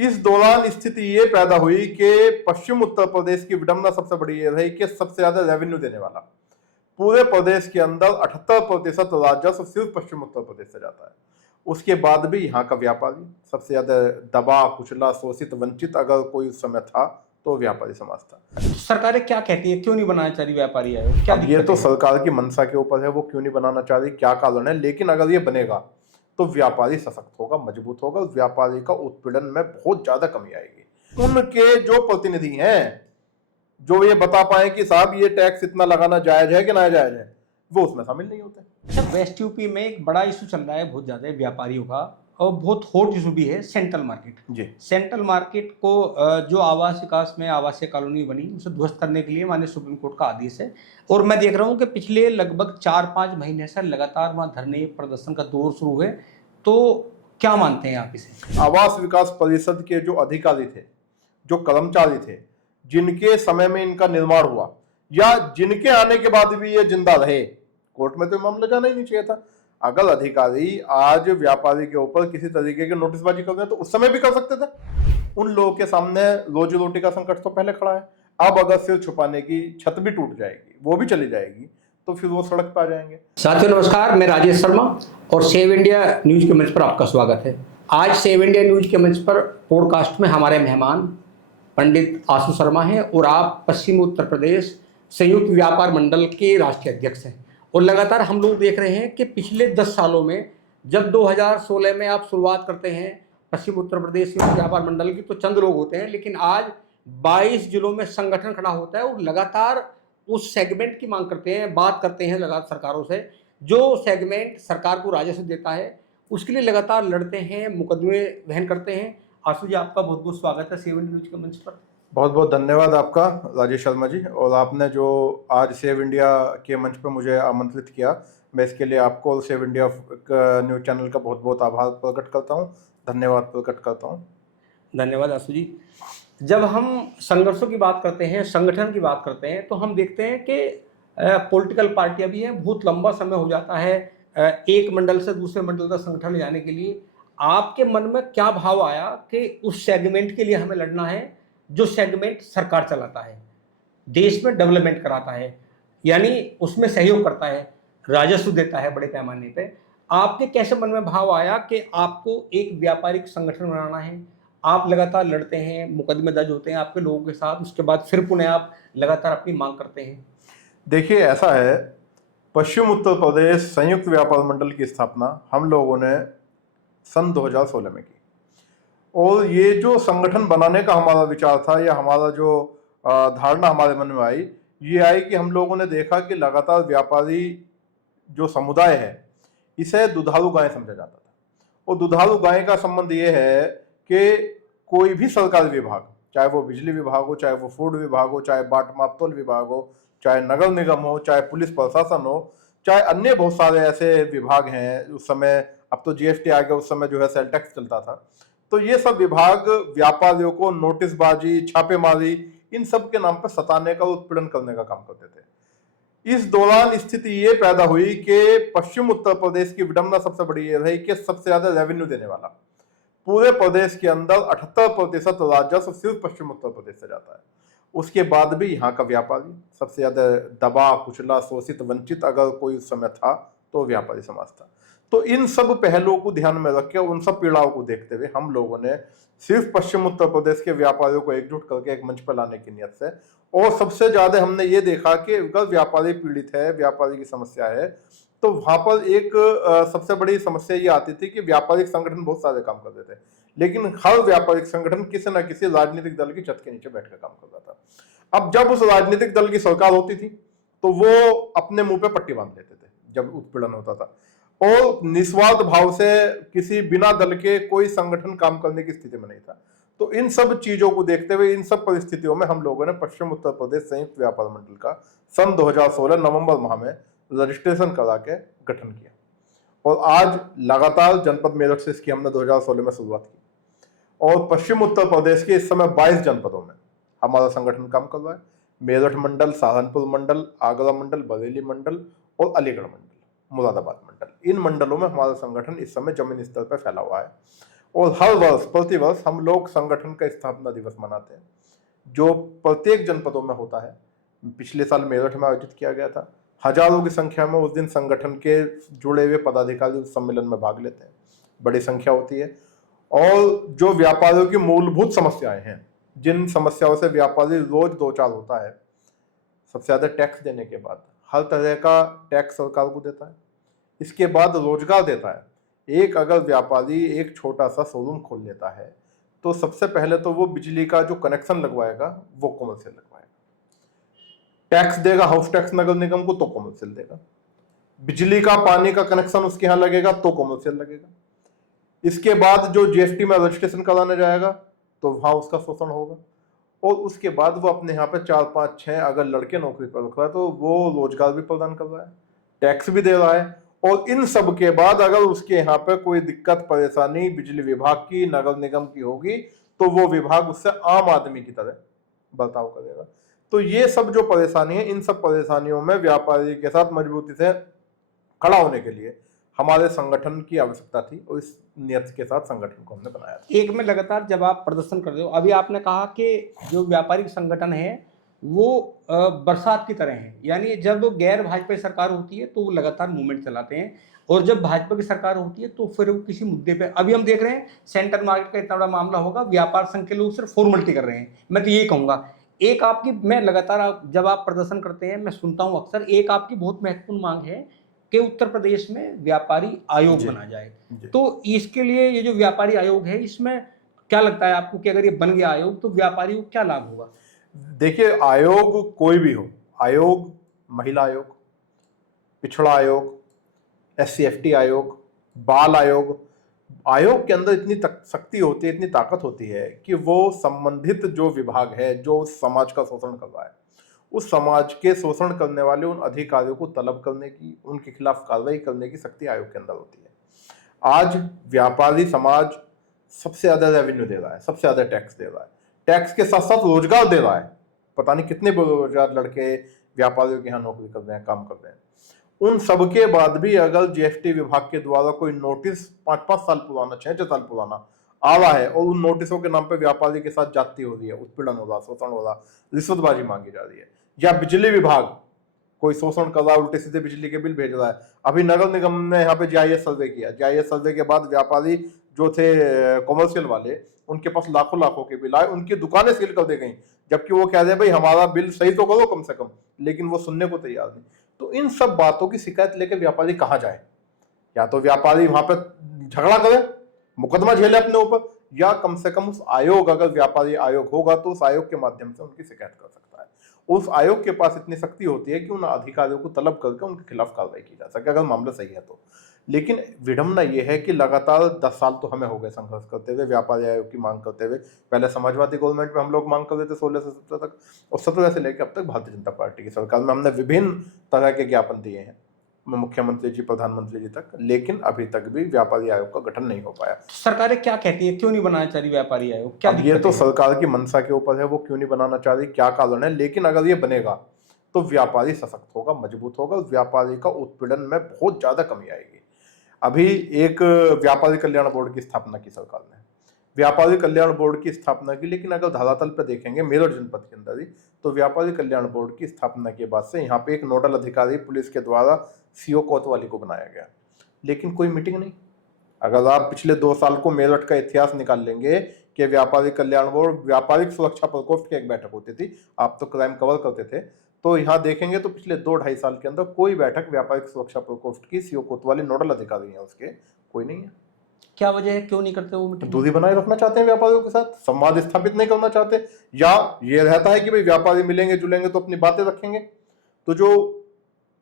इस दौरान स्थिति ये पैदा हुई कि पश्चिम उत्तर प्रदेश की विडंबना सबसे बड़ी ये रही कि सबसे ज्यादा रेवेन्यू देने वाला पूरे प्रदेश के अंदर 78% राजस्व सिर्फ पश्चिम उत्तर प्रदेश से जाता है। उसके बाद भी यहाँ का व्यापारी सबसे ज्यादा दबा कुचला शोषित वंचित अगर कोई उस समय था तो व्यापारी समाज था। सरकारें क्या कहती है, क्यों नहीं बनाना चाह रही व्यापारी आयोग? क्या अब ये दिक्कत तो है? सरकार की मंशा के ऊपर है, वो क्यों नहीं बनाना चाह रही, क्या कारण है, लेकिन अगर ये बनेगा तो व्यापारी सशक्त होगा, मजबूत होगा, व्यापारी का उत्पीड़न में बहुत ज्यादा कमी आएगी। उनके जो प्रतिनिधि हैं जो ये बता पाए कि साहब ये टैक्स इतना लगाना जायज है कि ना जायज है, वो उसमें शामिल नहीं होते। अच्छा, वेस्ट यूपी में एक बड़ा इशू चल रहा है बहुत ज्यादा व्यापारियों का, और बहुत हॉट इशू भी है, सेंट्रल मार्केट। जी। सेंट्रल मार्केट को जो आवास विकास में आवासीय कॉलोनी बनी उसे ध्वस्त करने के लिए माननीय सुप्रीम कोर्ट का आदेश है। और मैं देख रहा हूँ कि पिछले लगभग 4-5 महीने से लगातार वहाँ धरने प्रदर्शन का दौर शुरू है। तो क्या मानते हैं आप इसे? आवास विकास परिषद के जो अधिकारी थे, जो कर्मचारी थे, जिनके समय में इनका निर्माण हुआ या जिनके आने के बाद भी ये जिंदा रहे, कोर्ट में तो मामला जाना ही नहीं चाहिए था। अगर अधिकारी आज व्यापारी के ऊपर किसी तरीके की नोटिसबाजी कर रहे हैं तो उस समय भी कर सकते थे। उन लोगों के सामने रोजी रोटी का संकट तो पहले खड़ा है। अब अगर सिर छुपाने की छत भी टूट जाएगी, वो भी चली जाएगी, तो फिर वो सड़क पर आ जाएंगे। साथियों नमस्कार, मैं राजेश शर्मा और सेव इंडिया न्यूज के मंच पर आपका स्वागत है। आज सेव इंडिया न्यूज के मंच पर पॉडकास्ट में हमारे मेहमान पंडित आशु शर्मा हैं और आप पश्चिम उत्तर प्रदेश संयुक्त व्यापार मंडल के राष्ट्रीय अध्यक्ष हैं। और लगातार हम लोग देख रहे हैं कि पिछले 10 सालों में, जब 2016 में आप शुरुआत करते हैं पश्चिम उत्तर प्रदेश संयुक्त व्यापार मंडल की, तो चंद लोग होते हैं, लेकिन आज 22 जिलों में संगठन खड़ा होता है और लगातार उस सेगमेंट की मांग करते हैं, बात करते हैं लगातार सरकारों से। जो सेगमेंट सरकार को राजस्व देता है उसके लिए लगातार लड़ते हैं, मुकदमे वहन करते हैं। आशु जी, आपका बहुत बहुत स्वागत है सेव इंडिया न्यूज के मंच पर। बहुत बहुत धन्यवाद आपका राजेश शर्मा जी, और आपने जो आज सेव इंडिया के मंच पर मुझे आमंत्रित किया, मैं इसके लिए आपको और सेव इंडिया न्यूज चैनल का बहुत बहुत आभार प्रकट करता हूँ, धन्यवाद प्रकट करता हूँ। धन्यवाद आशु जी। जब हम संघर्षों की बात करते हैं, संगठन की बात करते हैं, तो हम देखते हैं कि पॉलिटिकल पार्टियां भी हैं, बहुत लंबा समय हो जाता है एक मंडल से दूसरे मंडल का संगठन ले जाने के लिए। आपके मन में क्या भाव आया कि उस सेगमेंट के लिए हमें लड़ना है जो सेगमेंट सरकार चलाता है, देश में डेवलपमेंट कराता है, यानी उसमें सहयोग करता है, राजस्व देता है बड़े पैमाने पे? आपके कैसे मन में भाव आया कि आपको एक व्यापारिक संगठन बनाना है? आप लगातार लड़ते हैं, मुकदमे दर्ज होते हैं आपके लोगों के साथ, उसके बाद फिर पुनः आप लगातार अपनी मांग करते हैं। देखिए, ऐसा है, पश्चिम उत्तर प्रदेश संयुक्त व्यापार मंडल की स्थापना हम लोगों ने सन 2016 में की, और ये जो संगठन बनाने का हमारा विचार था या हमारा जो धारणा हमारे मन में आई, ये आई कि हम लोगों ने देखा कि लगातार व्यापारी जो समुदाय है इसे दुधारू गाय समझा जाता था। और दुधारू गाय का संबंध ये है कि कोई भी सरकारी विभाग, चाहे वो बिजली विभाग हो, चाहे वो फूड विभाग हो, चाहे बाट मापतौल विभाग हो, चाहे नगर निगम हो, चाहे पुलिस प्रशासन हो, चाहे अन्य बहुत सारे ऐसे विभाग हैं। उस समय, अब तो जीएसटी आ गया, उस समय जो है सेल टैक्स चलता था, तो ये सब विभाग व्यापारियों को नोटिसबाजी, छापेमारी, इन सब के नाम पर सताने का, उत्पीड़न करने का काम करते थे। इस दौरान स्थिति ये पैदा हुई कि पश्चिम उत्तर प्रदेश की विडंबना सबसे बड़ी ये रही कि सबसे ज्यादा रेवेन्यू देने वाला पूरे प्रदेश के अंदर 78% राजस्व सिर्फ पश्चिम उत्तर प्रदेश से जाता है। उसके बाद भी यहाँ का व्यापारी सबसे ज्यादा दबा कुचला शोषित वंचित अगर कोई उस समय था तो व्यापारी समाज था। तो इन सब पहलुओं को ध्यान में रख के, उन सब पीड़ाओं को देखते हुए हम लोगों ने सिर्फ पश्चिम उत्तर प्रदेश के व्यापारियों को एकजुट करके एक मंच पर लाने की नियत से, और सबसे ज्यादा हमने ये देखा कि अगर व्यापारी पीड़ित है, व्यापारी की समस्या है, तो वहां पर एक सबसे बड़ी समस्या ये आती थी कि व्यापारिक संगठन बहुत सारे काम करते थे, लेकिन हर व्यापारिक संगठन किसी न किसी राजनीतिक दल की छत के नीचे बैठकर काम कर रहा था। अब जब उस राजनीतिक दल की सरकार होती थी तो वो अपने मुंह पे पट्टी बांध लेते थे जब उत्पीड़न होता था, और निस्वार्थ भाव से किसी बिना दल के कोई संगठन काम करने की स्थिति में नहीं था। तो इन सब चीजों को देखते हुए, इन सब परिस्थितियों में हम लोगों ने पश्चिम उत्तर प्रदेश संयुक्त व्यापार मंडल का सन 2016 नवंबर माह में रजिस्ट्रेशन करा के गठन किया, और आज लगातार जनपद मेरठ से इसकी हमने 2016 में शुरुआत की, और पश्चिम उत्तर प्रदेश के इस समय 22 जनपदों में हमारा संगठन काम कर रहा है। मेरठ मंडल, सहारनपुर मंडल, आगरा मंडल, बरेली मंडल और अलीगढ़ मंडल, मुरादाबाद मंडल, इन मंडलों में हमारा संगठन इस समय जमीनी स्तर पर फैला हुआ है। और हर वर्ष प्रतिवर्ष हम लोग संगठन का स्थापना दिवस मनाते हैं, जो प्रत्येक जनपदों में होता है। पिछले साल मेरठ में आयोजित किया गया था। हजारों की संख्या में उस दिन संगठन के जुड़े हुए पदाधिकारी उस सम्मेलन में भाग लेते हैं, बड़ी संख्या होती है। और जो व्यापारियों की मूलभूत समस्याएं हैं, जिन समस्याओं से व्यापारी रोज दो चार होता है, सबसे ज्यादा टैक्स देने के बाद हर तरह का टैक्स सरकार को देता है, इसके बाद रोजगार देता है। एक अगर व्यापारी एक छोटा सा शोरूम खोल लेता है तो सबसे पहले तो वो बिजली का जो कनेक्शन लगवाएगा वो कमर्शियल लगवाएगा, टैक्स देगा हाउस टैक्स नगर निगम को तो कमर्शियल देगा, बिजली का पानी का कनेक्शन उसके यहाँ लगेगा तो कमर्शियल लगेगा। इसके बाद जो जीएसटी में रजिस्ट्रेशन कराने जाएगा तो वहां उसका शोषण होगा, और उसके बाद वो अपने यहाँ पे 4 5 6 अगर लड़के नौकरी पर रख रहा है तो वो रोजगार भी प्रदान कर रहा है, टैक्स भी दे रहा है। और इन सब के बाद अगर उसके यहाँ पे कोई दिक्कत परेशानी बिजली विभाग की नगर निगम की होगी तो वो विभाग उससे आम आदमी की तरह बर्ताव करेगा। तो ये सब जो परेशानी है, इन सब परेशानियों में व्यापारी के साथ मजबूती से खड़ा होने के लिए हमारे संगठन की आवश्यकता थी, और इस नियत के साथ संगठन को हमने बनाया था। एक में लगातार जब आप प्रदर्शन कर रहे हो, अभी आपने कहा कि जो व्यापारिक संगठन है वो बरसात की तरह है, यानी जब गैर भाजपा सरकार होती है तो वो लगातार मूवमेंट चलाते हैं, और जब भाजपा की सरकार होती है तो फिर वो किसी मुद्दे पे, अभी हम देख रहे हैं सेंट्रल मार्केट का इतना बड़ा मामला होगा, व्यापार संघ के लोग सिर्फ फॉर्मेलिटी कर रहे हैं। मैं तो ये कहूँगा, एक आपकी, मैं लगातार जब आप प्रदर्शन करते हैं मैं सुनता हूँ अक्सर, एक आपकी बहुत महत्वपूर्ण मांग है कि उत्तर प्रदेश में व्यापारी आयोग बना जाए। तो इसके लिए ये जो व्यापारी आयोग है, इसमें क्या लगता है आपको कि अगर ये बन गया आयोग तो व्यापारियों को क्या लाभ होगा? देखिए, आयोग कोई भी हो, आयोग महिला आयोग, पिछड़ा आयोग, SC/FT आयोग, बाल आयोग, आयोग के अंदर इतनी शक्ति होती है, इतनी ताकत होती है कि वो संबंधित जो विभाग है जो उस समाज का शोषण कर रहा है, उस समाज के शोषण करने वाले उन अधिकारियों को तलब करने की, उनके खिलाफ कार्रवाई करने की शक्ति आयोग के अंदर होती है। आज व्यापारी समाज सबसे ज्यादा रेवेन्यू दे रहा है, सबसे ज्यादा टैक्स दे रहा है, टैक्स के साथ साथ रोजगार दे रहा है। पता नहीं कितने बेरोजगार लड़के व्यापारियों के यहाँ नौकरी कर रहे हैं, काम कर रहे हैं। उन सबके बाद भी अगर जीएसटी विभाग के द्वारा कोई नोटिस 5-5 साल पुराना, 6-6 साल पुराना आ रहा है, और उन नोटिसों के नाम पे व्यापारी के साथ जाती हो रही है, उत्पीड़न हो रहा, शोषण हो रहा, रिश्वतबाजी मांगी जा रही है, या बिजली विभाग कोई शोषण कर रहा है, उल्टे सीधे बिजली के बिल भेज रहा है। अभी नगर निगम ने यहाँ पे जीआईएस सर्वे किया, जीआईएस सर्वे के बाद व्यापारी जो थे कॉमर्शियल वाले, उनके पास लाखों लाखों के बिल आए, उनकी दुकानें सील कर दी गई, जबकि वो कह रहे भाई हमारा बिल सही तो करो कम से कम, लेकिन वो सुनने को तैयार नहीं। तो इन सब बातों की शिकायत लेकर व्यापारी कहाँ जाए? या तो व्यापारी वहां पर झगड़ा करे, मुकदमा झेले अपने ऊपर, या कम से कम उस आयोग, अगर व्यापारी आयोग होगा तो उस आयोग के माध्यम से उनकी शिकायत कर सकता है। उस आयोग के पास इतनी शक्ति होती है कि उन अधिकारियों को तलब करके उनके खिलाफ कार्रवाई की जा सके, अगर मामला सही है तो। लेकिन विडंबना यह है कि लगातार 10 साल तो हमें हो गए संघर्ष करते हुए, व्यापारी आयोग की मांग करते हुए। पहले समाजवादी गवर्नमेंट में हम लोग मांग कर रहे थे 16 से 17 तक, और 17 से लेकर अब तक भारतीय जनता पार्टी की सरकार में हमने विभिन्न तरह के ज्ञापन दिए हैं, मुख्यमंत्री जी, प्रधानमंत्री जी तक, लेकिन अभी तक भी व्यापारी आयोग का गठन नहीं हो पाया। सरकारें क्या कहती है, क्यों नहीं बनाना चाह रही व्यापारी आयोग? क्या ये तो सरकार की मंशा के ऊपर है, वो क्यों नहीं बनाना चाह रही, क्या कारण है। लेकिन अगर ये बनेगा तो व्यापारी सशक्त होगा, मजबूत होगा, व्यापारी का उत्पीड़न में बहुत ज्यादा कमी आएगी। अभी एक व्यापारी कल्याण बोर्ड की स्थापना की सरकार ने, व्यापारी कल्याण बोर्ड की स्थापना की, लेकिन अगर धरातल पर देखेंगे मेरठ जनपद के अंदर ही, तो व्यापारी कल्याण बोर्ड की स्थापना के बाद से यहाँ पे एक नोडल अधिकारी पुलिस के द्वारा सीओ कोतवाली को बनाया गया, लेकिन कोई मीटिंग नहीं। अगर आप पिछले 2 साल को मेरठ का इतिहास निकाल लेंगे कि व्यापारी कल्याण बोर्ड, व्यापारिक सुरक्षा प्रकोष्ठ की एक बैठक होती थी, आप तो क्राइम कवर करते थे, तो यहाँ देखेंगे तो पिछले 2-2.5 साल के अंदर कोई बैठक व्यापारिक सुरक्षा प्रकोष्ठ की, सीओ कोतवाली नोडल अधिकारी है उसके, कोई नहीं है। क्या वजह है, क्यों नहीं करते वो मीटिंग? दूरी बनाए रखना चाहते हैं व्यापारियों के साथ, संवाद स्थापित नहीं करना चाहते, या ये रहता है कि भाई व्यापारी मिलेंगे जुलेंगे तो अपनी बातें रखेंगे। तो जो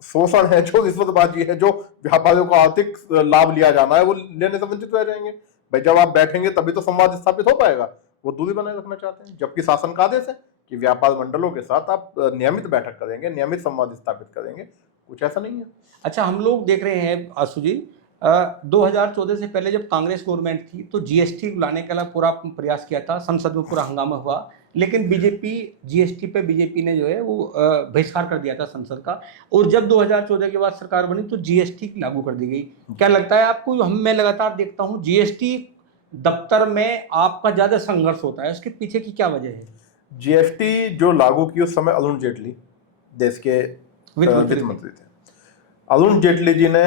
शोषण है, जो रिश्वतबाजी है, जो व्यापारियों को आर्थिक लाभ लिया जाना है, वो लेने से वंचित रह जाएंगे। भाई जब आप बैठेंगे तभी तो संवाद स्थापित हो पाएगा। वो दूरी बनाए रखना चाहते हैं, जबकि शासन का आदेश है कि व्यापार मंडलों के साथ आप नियमित बैठक करेंगे, नियमित संवाद स्थापित करेंगे। कुछ ऐसा नहीं है। अच्छा, हम लोग देख रहे हैं आशु जी, 2014 से पहले जब कांग्रेस गवर्नमेंट थी तो जीएसटी लाने का पूरा प्रयास किया था, संसद में पूरा हंगामा हुआ, लेकिन बीजेपी, जीएसटी पे बीजेपी ने जो है वो बहिष्कार कर दिया था संसद का, और जब 2014 के बाद सरकार बनी तो जीएसटी लागू कर दी गई। क्या लगता है आपको? मैं लगातार देखता हूँ जीएसटी दफ्तर में आपका ज्यादा संघर्ष होता है, उसके पीछे की क्या वजह है? जीएसटी जो लागू की उस समय अरुण जेटली देश के वित्त मंत्री थे। अरुण जेटली जी ने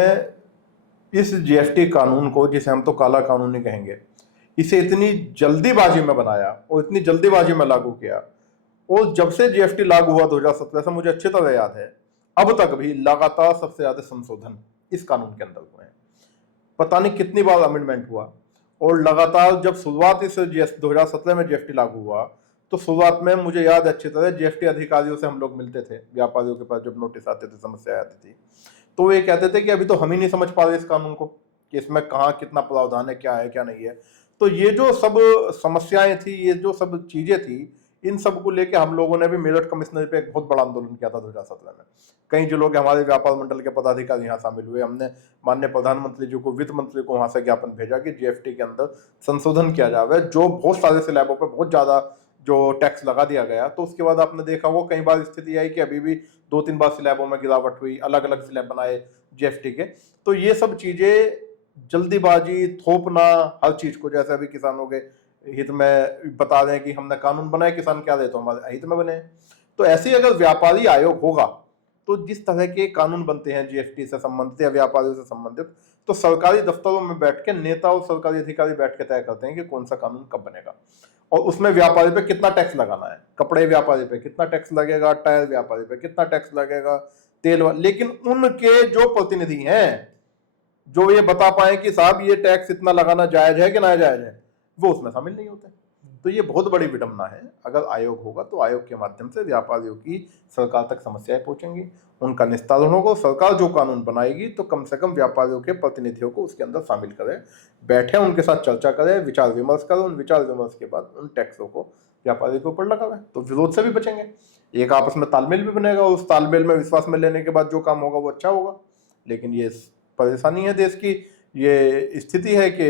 इस जीएसटी कानून को, जिसे हम तो काला कानून ही कहेंगे, इसे इतनी जल्दीबाजी में बनाया और इतनी जल्दीबाजी में लागू किया। और जब से जीएसटी लागू हुआ 2017 से, मुझे अच्छी तरह याद है, अब तक भी लगातार सबसे ज्यादा संशोधन इस कानून के अंदर हुए हैं। पता नहीं कितनी बार अमेंडमेंट हुआ। और लगातार जब शुरुआत इस 2017 में जीएसटी लागू हुआ, तो शुरुआत में मुझे याद है अच्छी तरह, जीएसटी अधिकारियों से हम लोग मिलते थे, व्यापारियों के पास जब नोटिस आते थे, समस्या आती थी, तो वे कहते थे कि अभी तो हम ही नहीं समझ पा रहे इस कानून को, कि इसमें कहाँ कितना प्रावधान है, क्या नहीं है। तो ये जो सब समस्याएं थी, ये जो सब चीजें थी, इन सब को लेकर हम लोगों ने भी मेरठ कमिश्नरी पे एक बहुत बड़ा आंदोलन किया था 2017 में। कई जिलों के हमारे व्यापार मंडल के पदाधिकारी यहाँ शामिल हुए। हमने माननीय प्रधानमंत्री जी को, वित्त मंत्री को वहां से ज्ञापन भेजा कि जीएसटी के अंदर संशोधन किया जावे, जो बहुत सारे स्लैबों पर बहुत ज्यादा जो टैक्स लगा दिया गया। तो उसके बाद आपने देखा वो कई बार स्थिति आई कि अभी भी 2-3 बार स्लैबों में गिरावट हुई, अलग अलग स्लैब बनाए जीएसटी के। तो ये सब चीजें, जल्दीबाजी, थोपना हर चीज को, जैसे अभी किसानों के हित में बता रहे हैं कि हमने कानून बनाए, किसान क्या दे तो हमारे हित में बने। तो ऐसे ही अगर व्यापारी आयोग होगा, तो जिस तरह के कानून बनते हैं जीएसटी से संबंधित या व्यापारियों से संबंधित, तो सरकारी दफ्तरों में बैठ के नेता और सरकारी अधिकारी बैठ के तय करते हैं कि कौन सा कानून कब बनेगा और उसमें व्यापारी पे कितना टैक्स लगाना है, कपड़े व्यापारी पे कितना टैक्स लगेगा, टायर व्यापारी पे कितना टैक्स लगेगा, तेल। लेकिन उनके जो प्रतिनिधि हैं, जो ये बता पाए कि साहब ये टैक्स इतना लगाना जायज है कि नाजायज है, वो उसमें शामिल नहीं होते। तो ये बहुत बड़ी विडंबना है। अगर आयोग होगा तो आयोग के माध्यम से व्यापारियों की सरकार तक समस्याएं पहुंचेंगी, उनका निस्तारण होगा। सरकार जो कानून बनाएगी तो कम से कम व्यापारियों के प्रतिनिधियों को उसके अंदर शामिल करे, बैठे उनके साथ चर्चा करे, विचार विमर्श करे, उन विचार विमर्श के बाद उन टैक्सों को व्यापारियों के ऊपर लगावे, तो विरोध से भी बचेंगे, एक आपस में तालमेल भी बनेगा, उस तालमेल में विश्वास में लेने के बाद जो काम होगा वो अच्छा होगा। लेकिन ये परेशानी है देश की, ये स्थिति है कि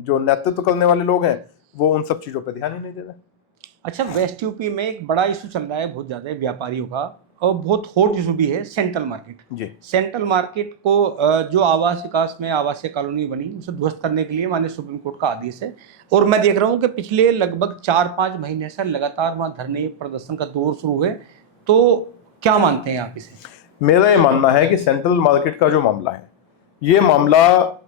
जो नेतृत्व करने वाले लोग हैं वो उन सब चीजों पर ध्यान ही नहीं दे रहे। अच्छा, वेस्ट यूपी में एक बड़ा इशू चल रहा है बहुत ज्यादा व्यापारियों का, और बहुत हॉट इशू भी है, सेंट्रल मार्केट। जी, सेंट्रल मार्केट को जो आवास विकास में आवासीय कॉलोनी बनी, उसे ध्वस्त करने के लिए माननीय सुप्रीम कोर्ट का आदेश है। और मैं देख रहा हूँ कि पिछले लगभग 4-5 महीने से लगातार वहाँ धरने प्रदर्शन का दौर शुरू है। तो क्या मानते हैं आप इसे? मेरा ये मानना है कि सेंट्रल मार्केट का जो मामला है, ये मामला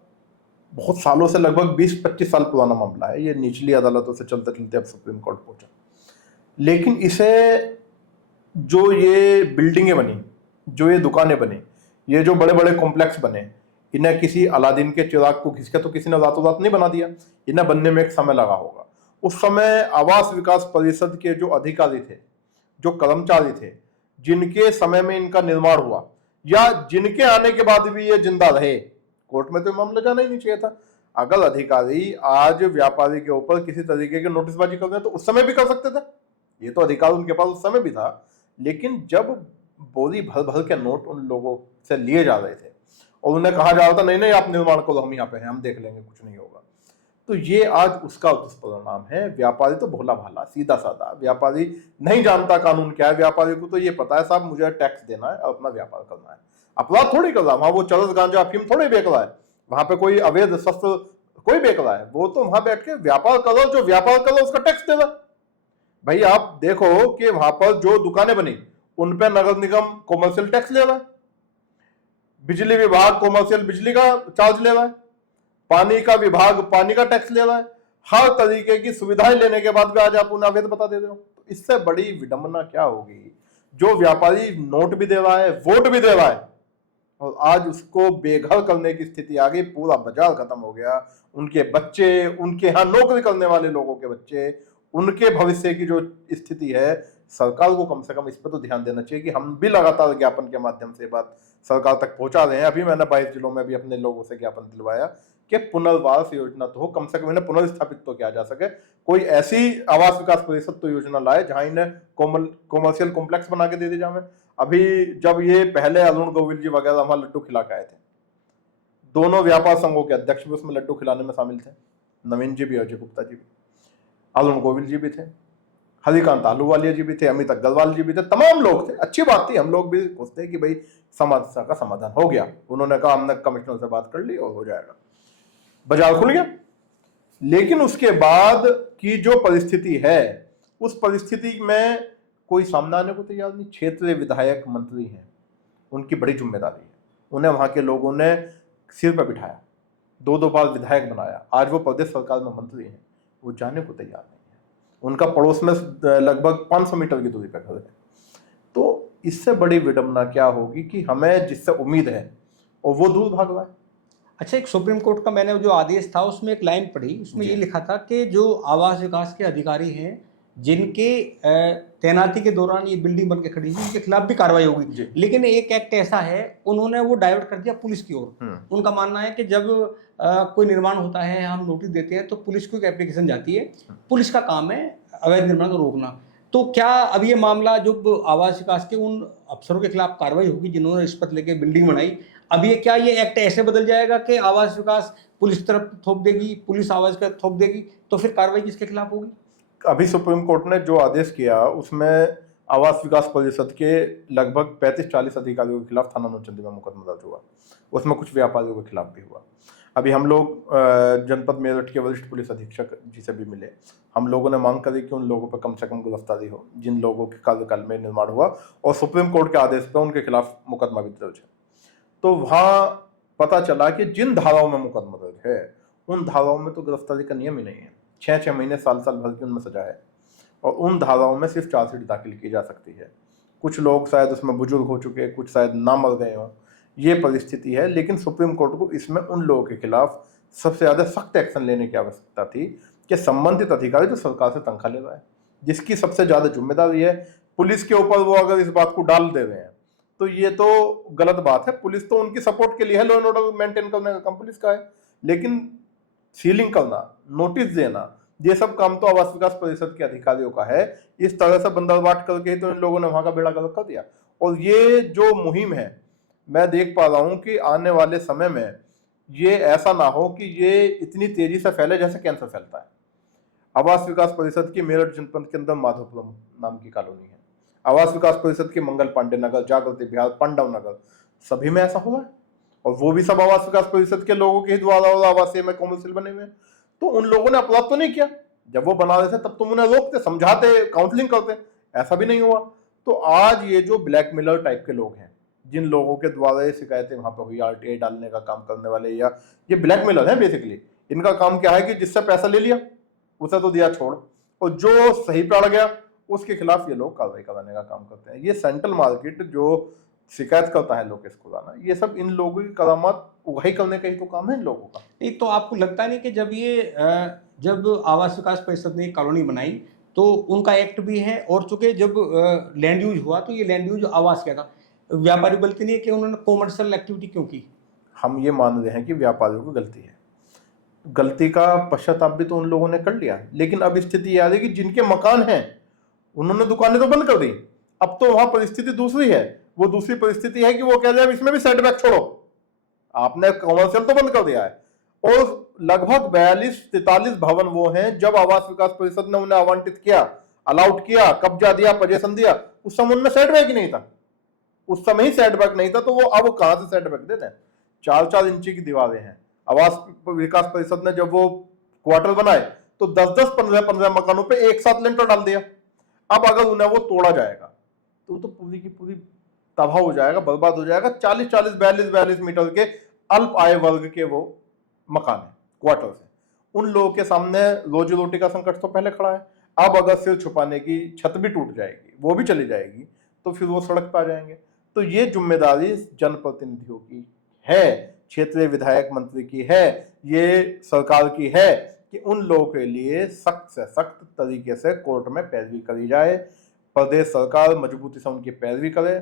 बहुत सालों से, लगभग 20-25 साल पुराना मामला है। ये निचली अदालतों से चलते चलते अब सुप्रीम कोर्ट पहुंचा। लेकिन इसे, जो ये बिल्डिंगें बनी, जो ये दुकानें बनी, ये जो बड़े बड़े कॉम्प्लेक्स बने, इन्हें किसी अलादीन के चिराग को खींच के तो किसी ने रातों रात नहीं बना दिया। इन्हें बनने में एक समय लगा होगा। उस समय आवास विकास परिषद के जो अधिकारी थे, जो कर्मचारी थे, जिनके समय में इनका निर्माण हुआ या जिनके आने के बाद भी ये जिंदा रहे, कोर्ट में तो मामला जाना ही नहीं चाहिए था। अगर अधिकारी आज व्यापारी के ऊपर किसी तरीके की नोटिसबाजी कर रहे हैं तो उस समय भी कर सकते थे, ये तो अधिकार उनके पास उस समय भी था। लेकिन जब बोरी भर भर के नोट उन लोगों से लिए जा रहे थे और उन्हें कहा जा रहा था नहीं नहीं आप निर्माण करो, हम यहाँ पे हैं, हम देख लेंगे, कुछ नहीं होगा, तो ये आज उसका दुष्परिणाम है। व्यापारी तो भोला भाला सीधा साधा व्यापारी, नहीं जानता कानून क्या है। व्यापारी को तो ये पता है साहब मुझे टैक्स देना है और अपना व्यापार करना है, अपराध थोड़ी कर रहा है वहां। वो चरस गांजा अफीम थोड़ी बेच रहा है वहां पे, कोई अवैध शस्त्र कोई बेच रहा है। वो तो वहां बैठ के व्यापार करो, जो व्यापार करो उसका टैक्स देगा। भाई आप देखो कि वहां पर जो दुकानें बनी उन पे नगर निगम कॉमर्शियल टैक्स ले रहा है, बिजली विभाग कॉमर्शियल बिजली का चार्ज ले रहा है, पानी का विभाग पानी का टैक्स ले रहा है। हर तरीके की सुविधाएं लेने के बाद भी आज आप उन्हें अवैध बता दे रहे हो। तो इससे बड़ी विडंबना क्या होगी? जो व्यापारी नोट भी दे रहा है, वोट भी दे रहा है, और आज उसको बेघर करने की स्थिति आ गई। पूरा बाजार खत्म हो गया। उनके बच्चे, उनके यहाँ नौकरी करने वाले लोगों के बच्चे, उनके भविष्य की जो स्थिति है, सरकार को कम से कम इस पर तो ध्यान देना चाहिए कि हम भी लगातार ज्ञापन के माध्यम से बात सरकार तक पहुंचा रहे हैं। अभी मैंने 22 जिलों में भी अपने लोगों से ज्ञापन दिलवाया कि पुनर्वास योजना तो हो, कम से कम इन्हें पुनर्स्थापित तो किया जा सके। कोई ऐसी आवास विकास परिषद तो योजना लाए जहां इन्हें कॉमर्शियल कॉम्प्लेक्स बना के दे दी जाए। अभी जब ये पहले अरुण गोविल जी वगैरह वहां लड्डू खिला के आए थे, दोनों व्यापार संघों के अध्यक्ष भी उसमें लड्डू खिलाने में शामिल थे, नवीन जी भी, अजय गुप्ता जी भी, अरुण गोविल जी भी थे, हरिकांत आलूवालिया जी भी थे, अमित अग्रवाल जी भी थे, तमाम लोग थे। अच्छी बात थी, हम लोग भी सोचते हैं कि भाई समस्या का समाधान हो गया। उन्होंने कहा हमने कमिश्नर से बात कर ली और हो जाएगा, बाजार खुल गया। लेकिन उसके बाद की जो परिस्थिति है, उस परिस्थिति में कोई सामने आने को तैयार नहीं। क्षेत्रीय विधायक मंत्री हैं, उनकी बड़ी जिम्मेदारी है, उन्हें वहां के लोगों ने सिर पर बिठाया, 2-2 बार विधायक बनाया, आज वो प्रदेश सरकार में मंत्री हैं, वो जाने को तैयार नहीं है। उनका पड़ोस में लगभग 500 मीटर की दूरी पर घर है। तो इससे बड़ी विडंबना क्या होगी कि हमें जिससे उम्मीद है और वो दूर भाग रहा है। अच्छा, एक सुप्रीम कोर्ट का मैंने जो आदेश था उसमें एक लाइन पढ़ी, उसमें ये लिखा था कि जो आवास विकास के अधिकारी हैं जिनके तैनाती के दौरान ये बिल्डिंग बन के खड़ी है, उनके खिलाफ भी कार्रवाई होगी। लेकिन एक एक्ट ऐसा है, उन्होंने वो डाइवर्ट कर दिया पुलिस की ओर। उनका मानना है कि जब कोई निर्माण होता है, हम नोटिस देते हैं तो पुलिस को एक एप्लीकेशन जाती है, पुलिस का काम है अवैध निर्माण को रोकना। तो क्या अब ये मामला जो आवास विकास के उन अफसरों के खिलाफ कार्रवाई होगी जिन्होंने रिश्वत लेके बिल्डिंग बनाई, अब ये क्या ये एक्ट ऐसे बदल जाएगा कि आवास विकास पुलिस तरफ थोप देगी, पुलिस आवास का थोप देगी, तो फिर कार्रवाई किसके खिलाफ होगी? अभी सुप्रीम कोर्ट ने जो आदेश किया उसमें आवास विकास परिषद के लगभग 35-40 अधिकारियों के खिलाफ थाना नौचंदी में मुकदमा दर्ज हुआ, उसमें कुछ व्यापारियों के खिलाफ भी हुआ। अभी हम लोग जनपद मेरठ के वरिष्ठ पुलिस अधीक्षक जी से भी मिले, हम लोगों ने मांग करी कि उन लोगों पर कम से कम गिरफ्तारी हो जिन लोगों के कार्यकाल में निर्माण हुआ, और सुप्रीम कोर्ट के आदेश पर उनके खिलाफ मुकदमा भी दर्ज है। तो वहाँ पता चला कि जिन धाराओं में मुकदमा दर्ज है उन धाराओं में तो गिरफ्तारी का नियम ही नहीं है। 6-6 महीने, साल भर की उनमें सजा है, और उन धाराओं में सिर्फ चार्जशीट दाखिल की जा सकती है। कुछ लोग शायद उसमें बुजुर्ग हो चुके, कुछ शायद ना मर गए हों, ये परिस्थिति है। लेकिन सुप्रीम कोर्ट को इसमें उन लोगों के खिलाफ सबसे ज़्यादा सख्त एक्शन लेने की आवश्यकता थी कि संबंधित अधिकारी जो सरकार से तनख्वाह ले रहा है, जिसकी सबसे ज़्यादा जिम्मेदारी है पुलिस के ऊपर, वो अगर इस बात को डाल दे रहे हैं तो ये तो गलत बात है। पुलिस तो उनकी सपोर्ट के लिए है, लॉ एंड ऑर्डर मेंटेन करने का काम पुलिस का है, लेकिन सीलिंग करना, नोटिस देना, ये सब काम तो आवास विकास परिषद के अधिकारियों का है। इस तरह से बंदरबाट करके ही तो इन लोगों ने वहां का बेड़ा गर्क कर दिया। और ये जो मुहिम है, मैं देख पा रहा हूं कि आने वाले समय में ये ऐसा ना हो कि ये इतनी तेजी से फैले जैसे कैंसर फैलता है। आवास विकास परिषद की मेरठ जनपद के अंदर माधोपुरम नाम की कॉलोनी है, आवास विकास परिषद के मंगल पांडे नगर, जागृति विहार, पांडव नगर, सभी में ऐसा हुआ है, और वो भी सब आवास विकास परिषद के लोगों के ही द्वारा और आवासीय में कॉमर्शियल बने हुए हैं। तो उन लोगों ने अपराध तो नहीं किया, जब वो बना रहे थे तब तुम उन्हें रोकते, समझाते, काउंसलिंग करते, ऐसा भी नहीं हुआ। तो आज ये जो ब्लैकमेलर टाइप के लोग हैं, जिन लोगों के द्वारा ये शिकायतें वहां पर हुई, आरटीआई डालने का काम करने वाले, या ये ब्लैकमेलर है बेसिकली, इनका काम क्या है कि जिससे पैसा ले लिया उसे तो दिया छोड़, और जो सही पड़ गया उसके खिलाफ ये लोग कार्रवाई कराने का काम करते हैं। ये सेंट्रल मार्केट जो शिकायत करता है लोकेश खुराना, ये सब इन लोगों की करामात उगाही करने का ही तो काम है इन लोगों का। नहीं तो आपको लगता नहीं कि जब आवास विकास परिषद ने कॉलोनी बनाई तो उनका एक्ट भी है, और चूंकि जब लैंड यूज हुआ तो ये लैंड यूज आवास क्या था, व्यापारी गलती नहीं है कि उन्होंने कॉमर्शियल एक्टिविटी क्यों की? हम ये मान रहे हैं कि व्यापारियों की गलती है, गलती का पश्चाताप भी तो उन लोगों ने कर लिया, लेकिन अब स्थिति ये आ रही कि जिनके मकान हैं उन्होंने दुकानें तो बंद कर दी। अब तो वहां परिस्थिति दूसरी है, वो दूसरी परिस्थिति है कि वो कह रहे हैं इसमें भी सेटबैक छोड़ो, आपने कमर्शियल तो बंद कर दिया है। और लगभग 42-43 भवन वो हैं जब आवास विकास परिषद ने उन्हें आवंटित किया, अलाउट किया, कब्जा दिया, पोजीशन दिया, उस समय उनमें सेटबैक ही नहीं था, उस समय ही सेटबैक नहीं था, तो वो अब कहां से सेटबैक देते हैं? 4-4 इंची की दीवारें हैं। आवास विकास परिषद ने जब वो क्वार्टर बनाए तो 10-10, 15-15 मकानों पे एक साथ लेंटर डाल दिया। अब अगर उन्हें वो तोड़ा जाएगा तो पूरी की पूरी तबाह हो जाएगा, बर्बाद हो जाएगा। 40-40, 42-42 मीटर के अल्प आय वर्ग के वो मकान है, क्वार्टर है, उन लोगों के सामने रोजी रोटी का संकट तो पहले खड़ा है। अब अगर सिर छुपाने की छत भी टूट जाएगी, वो भी चली जाएगी, तो फिर वो सड़क पर आ जाएंगे। तो ये जिम्मेदारी जनप्रतिनिधियों की है, क्षेत्रीय विधायक मंत्री की है, ये सरकार की है कि उन लोगों के लिए सख्त से सख्त तरीके से कोर्ट में पैरवी करी जाए। प्रदेश सरकार मजबूती से उनकी पैरवी करे।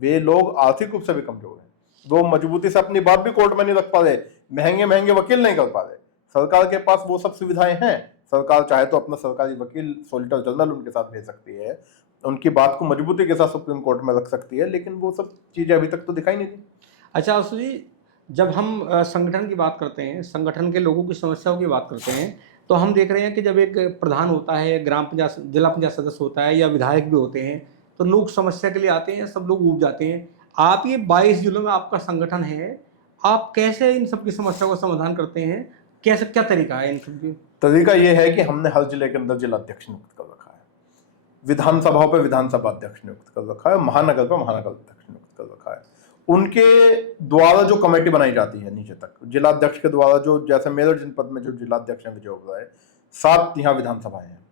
वे लोग आर्थिक रूप से भी कमजोर हैं, वो मजबूती से अपनी बात भी कोर्ट में नहीं रख पा रहे, महंगे महंगे वकील नहीं कर पा रहे। सरकार के पास वो सब सुविधाएं हैं, सरकार चाहे तो अपना सरकारी वकील, सॉलिसिटर जनरल उनके साथ भेज सकती है, उनकी बात को मजबूती के साथ सुप्रीम कोर्ट में रख सकती है, लेकिन वो सब चीजें अभी तक तो दिखाई नहीं दी। अच्छा आशु जी, जब हम संगठन की बात करते हैं, संगठन के लोगों की समस्याओं की बात करते हैं, तो हम देख रहे हैं कि जब एक प्रधान होता है, ग्राम पंचायत, जिला पंचायत सदस्य होता है, या विधायक भी होते हैं, तो लोग समस्या के लिए आते हैं, सब लोग ऊब जाते हैं। आप ये 22 जिलों में आपका संगठन है, आप कैसे इन सब की समस्या को समाधान करते हैं? कैसे, क्या तरीका है इन सब की? तरीका ये है कि हमने हर जिले के अंदर जिला अध्यक्ष नियुक्त कर रखा है, विधानसभाओं पर विधानसभा अध्यक्ष नियुक्त कर रखा है, महानगर पर महानगर अध्यक्ष नियुक्त कर रखा है। उनके द्वारा जो कमेटी बनाई जाती है नीचे तक, जिला अध्यक्ष के द्वारा जो, जैसे मेरठ जनपद में जो जिला अध्यक्ष हैं विजय ओबराय, 7 यहाँ विधानसभाएं हैं,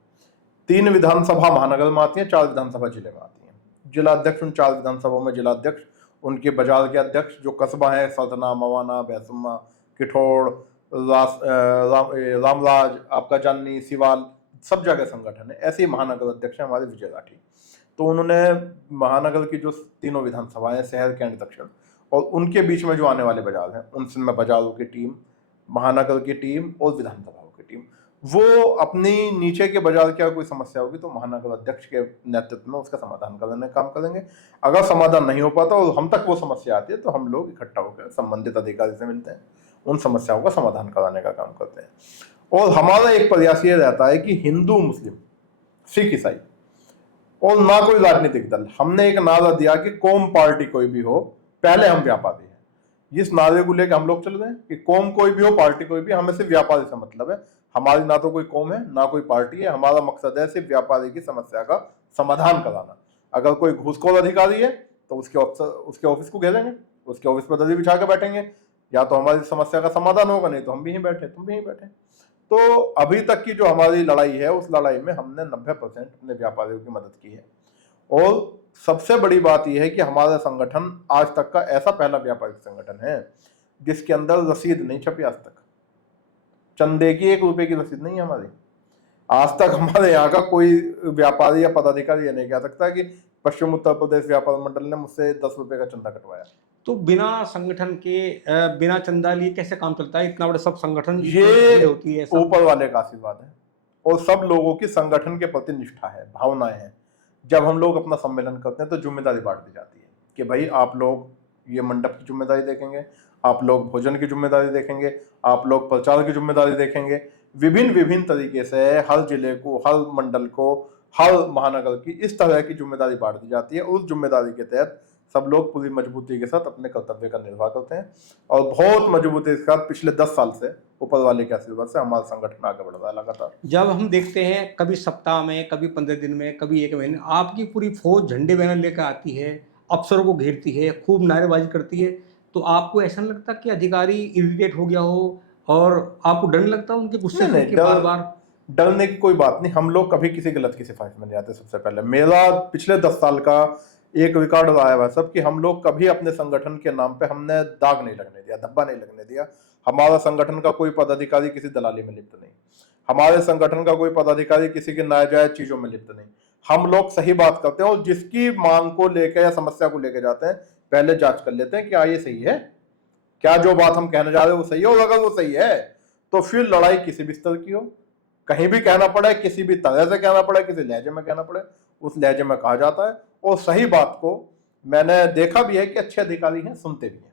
3 विधानसभा महानगर में आती हैं, 4 विधानसभा जिले में आती हैं। जिला अध्यक्ष उन 4 विधानसभाओं में जिला अध्यक्ष, उनके बाजार के अध्यक्ष, जो कस्बा है सतना, मवाना, भैंसुमा, किठौड़, रामराज, आपका जान्नी, सिवाल, सब जगह संगठन है। ऐसे ही महानगर अध्यक्ष है हमारे विजय राठी। तो उन्होंने महानगर की जो 3 विधानसभाएं, शहर, केंद्र, दक्षिण, और उनके बीच में जो आने वाले बाजार हैं, उनमें बाजारों की टीम, महानगर की टीम और विधानसभाओं की टीम, वो अपनी नीचे के बाजार क्या कोई समस्या होगी तो महानगर अध्यक्ष के नेतृत्व में उसका समाधान करने का काम करेंगे। अगर समाधान नहीं हो पाता और हम तक वो समस्या आती है तो हम लोग इकट्ठा होकर संबंधित अधिकारी से मिलते हैं, उन समस्याओं का समाधान कराने का काम करते हैं। और हमारा एक प्रयास ये रहता है कि हिंदू, मुस्लिम, सिख, ईसाई और ना कोई राजनीतिक दल, हमने एक नारा दिया कि कौम पार्टी कोई भी हो, पहले हम व्यापारी हैं। इस नारे को लेकर हम लोग चल रहे हैं कि कौम कोई भी हो, पार्टी कोई भी, हमें सिर्फ व्यापारी से मतलब है। हमारी ना तो कोई कौम है ना कोई पार्टी है, हमारा मकसद है सिर्फ व्यापारी की समस्या का समाधान कराना। अगर कोई घूसखोर अधिकारी है तो उसके ऑफिस को घेरेंगे, उसके ऑफिस पर दरी बिछा के बैठेंगे, या तो हमारी समस्या का समाधान होगा, नहीं तो हम भी यहीं बैठे, तुम भी यहीं बैठे। तो अभी तक की जो हमारी लड़ाई है, उस लड़ाई में हमने 90% अपने व्यापारियों की मदद की है। और सबसे बड़ी बात यह है कि हमारा संगठन आज तक का ऐसा पहला व्यापारिक संगठन है जिसके अंदर रसीद नहीं छपी आज तक। चंदे की 1 रुपए की रसीद नहीं है हमारी। आज तक हमारे यहाँ का कोई व्यापारी या पदाधिकारी ये नहीं कह सकता कि पश्चिम उत्तर प्रदेश व्यापार मंडल ने मुझसे 10 रुपए का चंदा कटवाया। तो बिना संगठन के, बिना चंदा लिए कैसे काम चलता है? इतना बड़ा सब संगठन ये होती है, ऊपर वाले का आशीर्वाद है और सब लोगों की संगठन के प्रति निष्ठा है, भावनाएं हैं। जब हम लोग अपना सम्मेलन करते हैं तो जिम्मेदारी बांट दी जाती है कि भाई आप लोग ये मंडप की जिम्मेदारी देखेंगे, आप लोग भोजन की जिम्मेदारी देखेंगे, आप लोग प्रचार की जिम्मेदारी देखेंगे। विभिन्न तरीके से हर जिले को, हर मंडल को, हर महानगर की इस तरह की जिम्मेदारी बांट दी जाती है। उस जिम्मेदारी के तहत सब लोग पूरी मजबूती के साथ अपने कर्तव्य का निर्वाह करते हैं और बहुत मजबूती के साथ पिछले 10 साल से ऊपर वाले के आशीर्वाद से हमारा संगठन आगे बढ़ रहा है लगातार। जब हम देखते हैं कभी सप्ताह में, कभी 15 दिन में, कभी 1 महीने, आपकी पूरी फौज झंडे बैनर लेकर आती है, अफसरों को घेरती है, खूब नारेबाजी करती है, तो आपको ऐसा नहीं लगता कि अधिकारी इरिटेट हो गया हो और आपको डर लगता है उनके गुस्से से कि बार-बार? डरने की कोई बात नहीं, हम लोग कभी किसी गलत की सिफारिश में नहीं आते। सबसे पहले मेरा पिछले 10 साल का एक रिकॉर्ड रहा है सब कि हम लोग कभी अपने संगठन के नाम पे हमने दाग नहीं लगने दिया, धब्बा नहीं लगने दिया। हमारा संगठन का कोई पदाधिकारी किसी दलाली में लिप्त नहीं, हमारे संगठन का कोई पदाधिकारी किसी के नाजायज चीजों में लिप्त नहीं। हम लोग सही बात करते हैं और जिसकी मांग को लेकर या समस्या को लेकर जाते हैं पहले जांच कर लेते हैं कि ये सही है, क्या जो बात हम कहने जा रहे हैं वो सही है, और अगर वो सही है तो फिर लड़ाई किसी भी स्तर की हो, कहीं भी कहना पड़े, किसी भी तरह से कहना पड़े, किसी लहजे में कहना पड़े, उस लहजे में कहा जाता है। और सही बात को मैंने देखा भी है कि अच्छे अधिकारी हैं, सुनते भी हैं।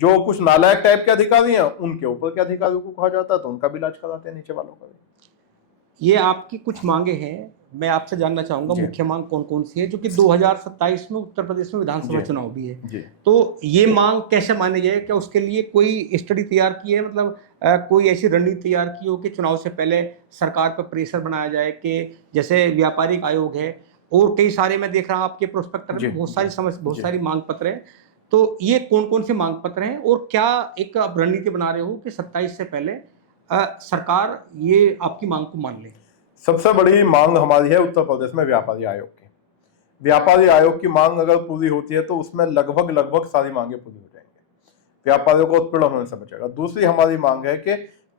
जो कुछ नालायक टाइप के अधिकारी हैं उनके ऊपर के अधिकारियों को कहा जाता है तो उनका भी इलाज कराते हैं नीचे वालों का भी। ये आपकी कुछ मांगे हैं, मैं आपसे जानना चाहूंगा मुख्य मांग कौन कौन सी है, जो कि 2027 में उत्तर प्रदेश में विधानसभा चुनाव भी है। तो ये मांग कैसे मानी जाए? क्या उसके लिए कोई स्टडी तैयार की है, मतलब कोई ऐसी रणनीति तैयार की हो कि चुनाव से पहले सरकार पर प्रेशर बनाया जाए कि जैसे व्यापारिक आयोग है और कई सारे, मैं देख रहा हूँ आपके प्रोस्पेक्टर में बहुत सारी मांग पत्र है, तो ये कौन कौन से मांग पत्र हैं और क्या एक आप रणनीति बना रहे हो कि 27 से पहले सरकार ये आपकी मांग को मान ले? सबसे बड़ी मांग हमारी है उत्तर प्रदेश में व्यापारी आयोग की। व्यापारी आयोग की मांग अगर पूरी होती है तो उसमें लगभग सारी मांगे पूरी हो जाएंगी, व्यापारियों को उत्पीड़न होने से बचेगा। दूसरी हमारी मांग है कि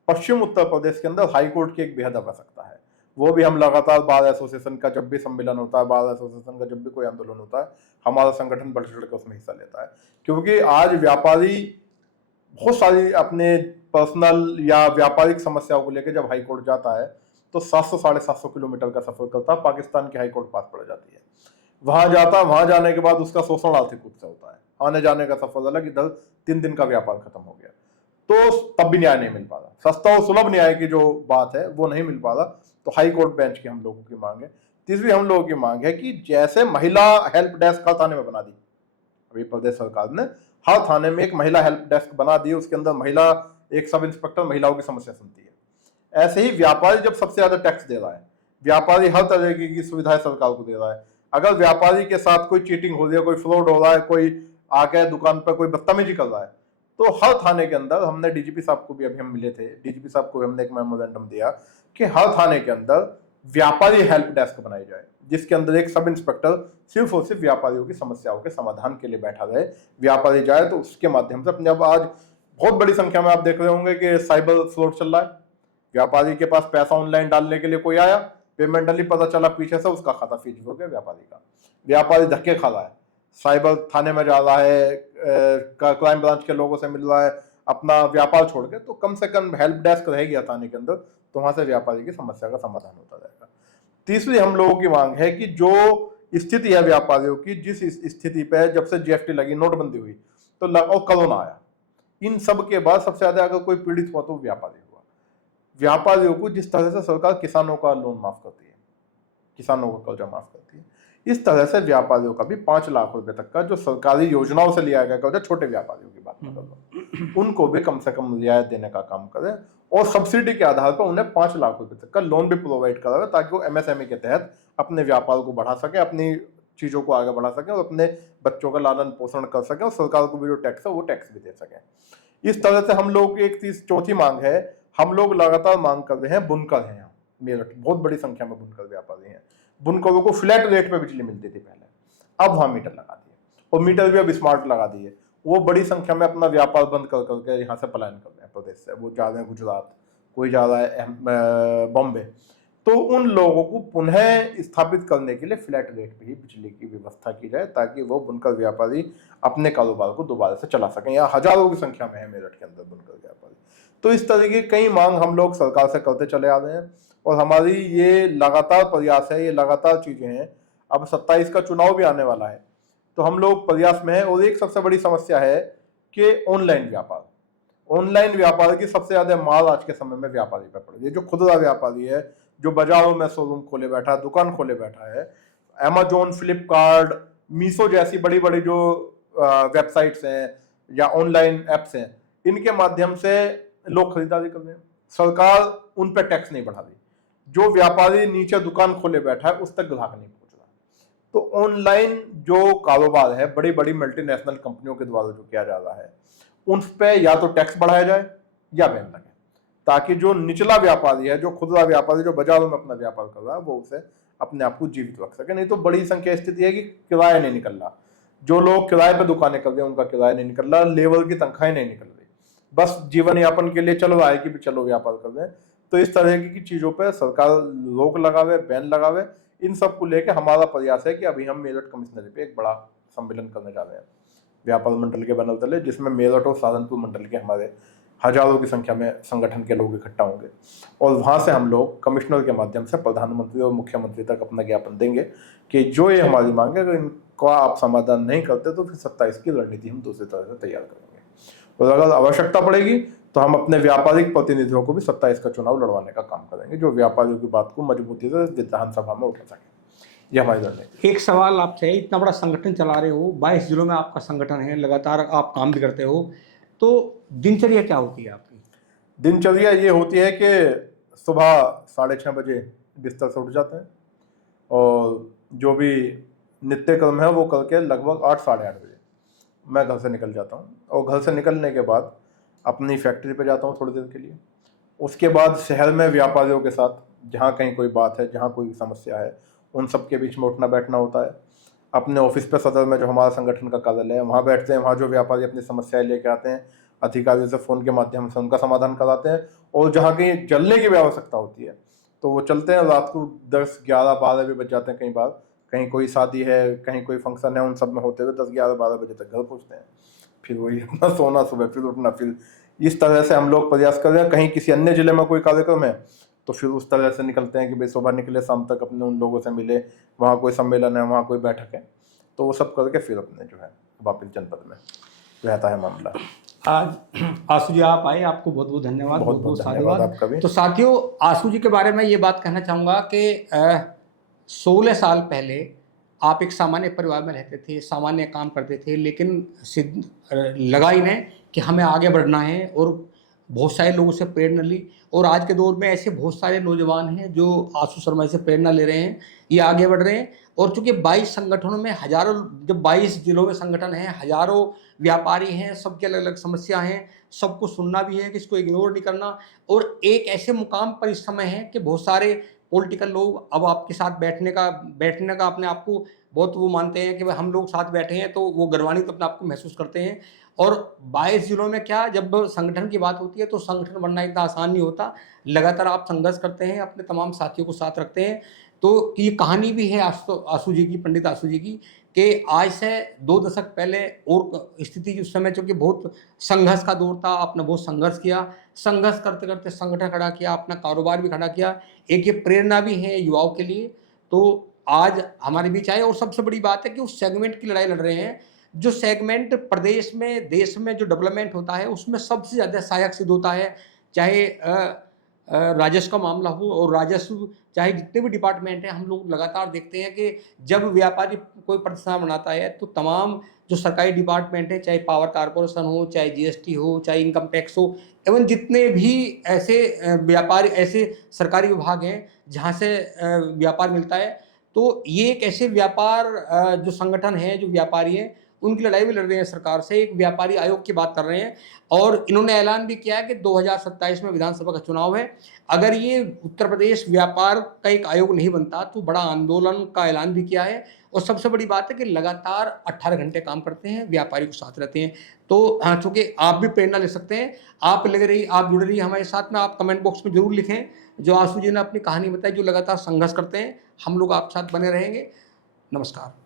पश्चिम उत्तर प्रदेश के अंदर हाईकोर्ट की एक बेहद आवश्यकता है। वो भी हम लगातार बार एसोसिएशन का जब भी सम्मेलन होता है, बार एसोसिएशन का जब भी कोई आंदोलन होता है, हमारा संगठन बढ़ चढ़ कर उसमें हिस्सा लेता है। क्योंकि आज व्यापारी बहुत सारी अपने पर्सनल या व्यापारिक समस्याओं को लेकर जब हाईकोर्ट जाता है तो 700-750 किलोमीटर का सफर करता है, पाकिस्तान की हाईकोर्ट पास पड़ जाती है, वहां जाता है, वहां जाने के बाद उसका शोषण आर्थिक रूप से होता है, आने जाने का सफर अलग, इधर 3 दिन का व्यापार खत्म हो गया, तो तब भी न्याय नहीं मिल पा रहा। सस्ता और सुलभ न्याय की जो बात है वो नहीं मिल पा रहा, तो हाई कोर्ट बेंच की हम लोगों की मांग है। तीसरी हम लोगों की मांग है कि जैसे महिला हेल्प डेस्क हर थाने में बना दी, अभी प्रदेश सरकार ने हर थाने में एक महिला हेल्प डेस्क बना दी, उसके अंदर महिला, एक सब इंस्पेक्टर महिलाओं की समस्या सुनती है। ऐसे ही व्यापारी जब सबसे ज्यादा टैक्स दे रहा है, व्यापारी हर तरह की सुविधाएं सरकार को दे रहा है, अगर व्यापारी के साथ कोई चीटिंग हो रही है, कोई फ्रॉड हो रहा है, कोई आके दुकान पर कोई बदतमीजी कर रहा है, तो हर थाने के अंदर, हमने डीजीपी साहब को भी अभी हम मिले थे, डीजीपी साहब को भी हमने एक मेमोरेंडम दिया कि हर थाने के अंदर व्यापारी हेल्प डेस्क बनाई जाए, जिसके अंदर एक सब इंस्पेक्टर सिर्फ और सिर्फ व्यापारियों की समस्याओं के समाधान के लिए बैठा रहे। व्यापारी जाए तो उसके माध्यम से अपने, अब आज बहुत बड़ी संख्या में आप देख रहे होंगे कि साइबर फ्रॉड चल रहा है। व्यापारी के पास पैसा ऑनलाइन डालने के लिए कोई आया, पेमेंट डाली, पता चला पीछे से उसका खाता फ्रीज हो गया व्यापारी का। व्यापारी धक्के खा रहा है, साइबर थाने में जा रहा है, क्राइम ब्रांच के लोगों से मिल रहा है, अपना व्यापार छोड़ के, तो कम से कम हेल्प डेस्क रहेगी थाने के अंदर, तो वहां से व्यापारी की समस्या का समाधान होता जाएगा। तीसरी हम लोगों की मांग है कि जो स्थिति है व्यापारियों की, जिस स्थिति पे जब से जीएसटी लगी, नोटबंदी हुई, तो और कोरोना आया, इन सब के बाद सबसे ज्यादा अगर कोई पीड़ित हुआ तो व्यापारी हुआ। व्यापारियों को जिस तरह से सरकार किसानों का लोन माफ करती है, किसानों का कर्जा माफ करती है, इस तरह से व्यापारियों का भी 5 लाख रुपए तक का जो सरकारी योजनाओं से लिया गया कर्जा, छोटे व्यापारियों की बात कर लो, उनको भी कम से कम रियायत देने का काम करें, और सब्सिडी के आधार पर उन्हें 5 लाख रुपए तक का लोन भी प्रोवाइड करावे, ताकि वो एमएसएमई के तहत अपने व्यापार को बढ़ा सके, अपनी चीजों को आगे बढ़ा सके, और अपने बच्चों का लालन पोषण कर सके, और सरकार को भी जो टैक्स है वो टैक्स भी दे सके। इस तरह से हम लोग की एक चौथी मांग है, हम लोग लगातार मांग कर रहे हैं, बुनकर हैं यहाँ मेरठ, बहुत बड़ी संख्या में बुनकर व्यापारी हैं। बुनकरों को फ्लैट रेट पे बिजली मिलती थी पहले, अब वहां मीटर लगा दिए, और मीटर भी अब स्मार्ट लगा दिए। वो बड़ी संख्या में अपना व्यापार बंद कर करके यहाँ से पलायन कर रहे हैं प्रदेश से, वो जा रहे हैं गुजरात, कोई जा रहा है बॉम्बे। तो उन लोगों को पुनः स्थापित करने के लिए फ्लैट रेट पे ही बिजली की व्यवस्था की जाए, ताकि वो बुनकर व्यापारी अपने कारोबार को दोबारा से चला सकें। यहाँ हजारों की संख्या में है मेरठ के अंदर बुनकर व्यापारी। तो इस तरह की कई मांग हम लोग सरकार से करते चले आ रहे हैं, और हमारी ये लगातार प्रयास है, ये लगातार चीजें हैं। अब 27 का चुनाव भी आने वाला है, तो हम लोग प्रयास में है। और एक सबसे बड़ी समस्या है कि ऑनलाइन व्यापार की सबसे ज्यादा मार आज के समय में व्यापारी पे पड़ रही है। जो खुदरा व्यापारी है, जो बाजारों में शोरूम खोले बैठा है, दुकान खोले बैठा है, अमेजोन, फ्लिपकार्ट, मीशो जैसी बड़ी बड़ी जो वेबसाइट्स हैं या ऑनलाइन एप्स हैं, इनके माध्यम से लोग खरीदारी कर रहे हैं। सरकार उन पर टैक्स नहीं बढ़ा रही, जो व्यापारी नीचे दुकान खोले बैठा है उस तक ग्राहक नहीं पहुंच रहा। तो ऑनलाइन जो कारोबार है, बड़ी बड़ी मल्टीनेशनल कंपनियों के द्वारा जो किया जा रहा है, उन पे या तो टैक्स बढ़ाया जाए या बैन लगे, ताकि जो निचला व्यापारी है, जो खुदरा व्यापारी, जो बाजारों में अपना व्यापार कर रहा है, वो उसे अपने आप को जीवित रख सके। नहीं तो बड़ी संख्या स्थिति है कि किराया नहीं निकल रहा, जो लोग किराए पर दुकानें कर रहे हैं उनका किराया नहीं निकल रहा, लेबर की तनख्वाहें नहीं निकल रही, बस जीवन यापन के लिए चल रहा है कि भी चलो व्यापार कर रहे हैं। तो इस तरह की चीजों पर सरकार रोक लगावे, बैन लगावे। इन सब को लेकर हमारा प्रयास है कि अभी हम मेरठ कमिश्नरी पे एक बड़ा सम्मेलन करने जा रहे हैं व्यापार मंडल के बैनर तले, जिसमें मेरठ और सहारनपुर मंडल के हमारे हजारों की संख्या में संगठन के लोग इकट्ठा होंगे, और वहां से हम लोग कमिश्नर के माध्यम से प्रधानमंत्री और मुख्यमंत्री तक अपना ज्ञापन देंगे कि जो ये हमारी मांग है, अगर इनका आप समाधान नहीं करते तो फिर 27 की रणनीति हम दूसरी तरह से तैयार करेंगे। और अगर आवश्यकता पड़ेगी तो हम अपने व्यापारिक प्रतिनिधियों को भी 27 का चुनाव लड़वाने का काम करेंगे, जो व्यापारियों की बात को मजबूती से विधानसभा में उठा सके। ये हमारी रणनीति। एक सवाल आपसे, इतना बड़ा संगठन चला रहे हो, 22 जिलों में आपका संगठन है, लगातार आप काम भी करते हो, तो दिनचर्या क्या होती है आपकी? दिनचर्या ये होती है कि सुबह 6:30 बजे बिस्तर से उठ जाते हैं, और जो भी नित्य कर्म है वो करके लगभग 8 साढ़े 8 बजे मैं घर से निकल जाता हूँ। और घर से निकलने के बाद अपनी फैक्ट्री पे जाता हूँ थोड़ी देर के लिए। उसके बाद शहर में व्यापारियों के साथ जहाँ कहीं कोई बात है, जहाँ कोई समस्या है, उन सब के बीच में उठना बैठना होता है। अपने ऑफिस पे सदर में जो हमारा संगठन का कार्यालय है, वहाँ बैठते हैं। वहाँ जो व्यापारी अपनी समस्याएं लेके आते हैं, अधिकारी से फ़ोन के माध्यम से उनका समाधान कराते हैं। और जहाँ कहीं चलने की भी आवश्यकता होती है तो वो चलते हैं। रात को 10, 11, 12 भी बज जाते हैं कई बार। कहीं कोई शादी है, कहीं कोई फंक्शन है, उन सब में होते हुए 10, 11, 12 बजे तक घर पहुँचते हैं। फिर वही अपना सोना, सुबह फिर उठना, फिर इस तरह से हम लोग प्रयास कर रहे हैं। कहीं किसी अन्य जिले में कोई कार्यक्रम है तो फिर उस तरह से निकलते हैं कि भाई सुबह निकले, शाम तक अपने उन लोगों से मिले, वहाँ कोई सम्मेलन है, वहाँ कोई बैठक है, तो वो सब करके फिर अपने जो है वापिस जनपद में रहता है मामला। आज आशु जी आप आए, आपको बहुत बहुत धन्यवाद, बहुत बहुत धन्यवाद आपका भी। तो साथियों, आशु जी के बारे में ये बात कहना चाहूँगा कि 16 साल पहले आप एक सामान्य परिवार में रहते थे, सामान्य काम करते थे, लेकिन लगा इन्हें कि हमें आगे बढ़ना है और बहुत सारे लोगों से प्रेरणा ली, और आज के दौर में ऐसे बहुत सारे नौजवान हैं जो आशु शर्मा से प्रेरणा ले रहे हैं, ये आगे बढ़ रहे हैं। और चूंकि 22 संगठनों में हजारों, जब 22 जिलों में संगठन हैं, हजारों व्यापारी हैं, सबकी अलग अलग समस्या हैं, सबको सुनना भी है, किसको इग्नोर नहीं करना। और एक ऐसे मुकाम पर इस समय है कि बहुत सारे पॉलिटिकल लोग अब आपके साथ बैठने का अपने आप को बहुत वो मानते हैं कि भाई हम लोग साथ बैठे हैं, तो वो गर्वान्वित अपने आप को महसूस करते हैं। और 22 जिलों में क्या, जब संगठन की बात होती है तो संगठन बनना इतना आसान नहीं होता। लगातार आप संघर्ष करते हैं, अपने तमाम साथियों को साथ रखते हैं। तो ये कहानी भी है आशु जी की, पंडित आशु जी की, कि आज से 2 दशक पहले और स्थिति उस समय चूँकि बहुत संघर्ष का दौर था, आपने बहुत संघर्ष किया, संघर्ष करते करते संगठन खड़ा किया, अपना कारोबार भी खड़ा किया। एक ये प्रेरणा भी है युवाओं के लिए। तो आज हमारे बीच आए, और सबसे बड़ी बात है कि उस सेगमेंट की लड़ाई लड़ रहे हैं जो सेगमेंट प्रदेश में, देश में जो डेवलपमेंट होता है उसमें सबसे ज़्यादा सहायक सिद्ध होता है। चाहे राजस्व का मामला हो, और राजस्व चाहे जितने भी डिपार्टमेंट हैं, हम लोग लगातार देखते हैं कि जब व्यापारी कोई प्रतिष्ठान बनाता है तो तमाम जो सरकारी डिपार्टमेंट है, चाहे पावर कारपोरेशन हो, चाहे जीएसटी हो, चाहे इनकम टैक्स हो, एवं जितने भी ऐसे व्यापारी, ऐसे सरकारी विभाग हैं जहाँ से व्यापार मिलता है, तो ये एक ऐसे व्यापार जो संगठन है, जो व्यापारी हैं, उनकी लड़ाई भी लड़ रहे हैं सरकार से। एक व्यापारी आयोग की बात कर रहे हैं, और इन्होंने ऐलान भी किया है कि 2027 में विधानसभा का चुनाव है। अगर ये उत्तर प्रदेश व्यापार का एक आयोग नहीं बनता तो बड़ा आंदोलन का ऐलान भी किया है। और सबसे बड़ी बात है कि लगातार 18 घंटे काम करते हैं, व्यापारी को साथ रहते हैं। तो हाँ, चूँकि आप भी प्रेरणा ले सकते हैं, आप जुड़े रहिए हमारे साथ में। आप कमेंट बॉक्स में जरूर लिखें जो आशु जी ने अपनी कहानी बताई, जो लगातार संघर्ष करते हैं। हम लोग आपके साथ बने रहेंगे। नमस्कार।